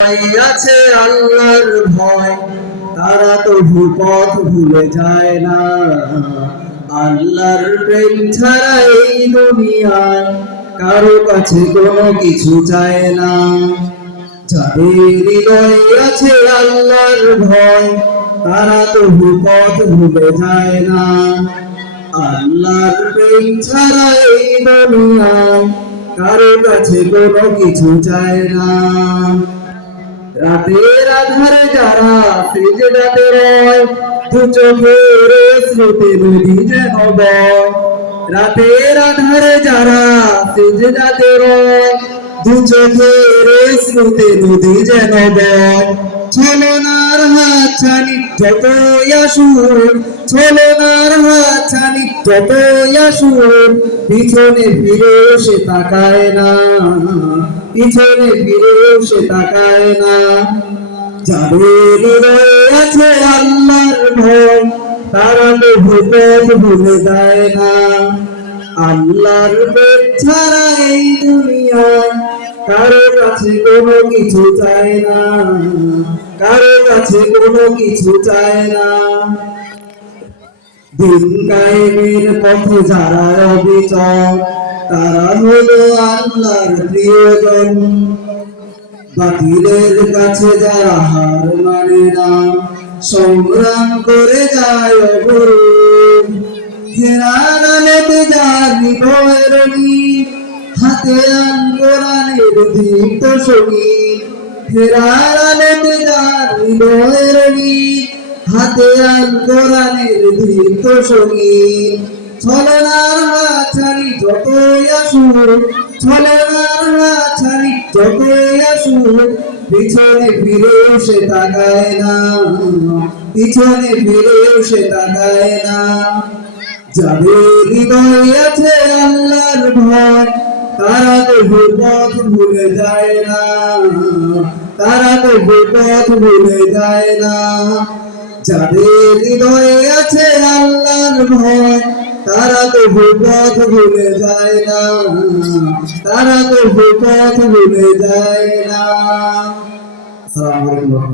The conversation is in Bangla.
আছে আল্লাহর ভয়, তারা তো পথ ভুলে যায় না। আল্লাহর প্রেম ছাড়া এই দুনিয়ায় কারো কাছে কোনো কিছু চায় না। যাদের হৃদয়ে আছে আল্লাহর ভয়, তারা তো পথ ভুলে যায় না। আল্লাহর প্রেম ছাড়া এই দুনিয়ায় কারো কাছে কোনো কিছু চায় না। রাতের আধারে যারা সিজদাতে রয়, দু চোখের স্রোতে নদী যেন বয়। রাতের আধারে যারা সিজদাতে রয়, দু চোখের স্রোতে নদী যেন বয়। ছলনার হাতছানি যতই আসুক, ছলনার হাতছানি যতই আসুক, পিছনে ফিরেও সে তাকায় না, পিছনে ফিরেও সে তাকায় না। যাদের হৃদয়ে আছে আল্লাহর ভয়, তারা তো পথ ভুলে যায় না। আল্লাহর প্রেম ছাড়া এই দুনিয়ায় কারো কাছে কোনো কিছু চায় না, কারো কাছে কোনো কিছু চায় না। দিন কায়েমের পথে যারা অবিচল, তারা হলো আল্লাহর প্রিয়জন। বাতিলের কাছে যারা হার মানে না, সংগ্রাম করে যায় অবরোধ। হেরার আলোতে যার হৃদয়ের গীত, হাতে কোরআনের দীপ্ত সঙ্গীত। হেরার আলোতে যার হৃদয়ের গীত, হাতে কোরআনের দীপ্ত সঙ্গীত। ছলনার হাতছানি যতই আসুক, ছলনার হাতছানি যতই আসুক, পিছনে ফিরেও সে তাকায় না, পিছনে ফিরেও সে তাকায় না। যাদের হৃদয়ে আছে আল্লাহর ভয়, তারা তো পথ ভুলে যায় না, তারা তো পথ ভুলে যায় না। যাদের হৃদয়ে আছে আল্লাহর ভয়, তারা তো পথ ভুলে যায় না, তারা তো পথ ভুলে যায় না। আসসালামু আলাইকুম।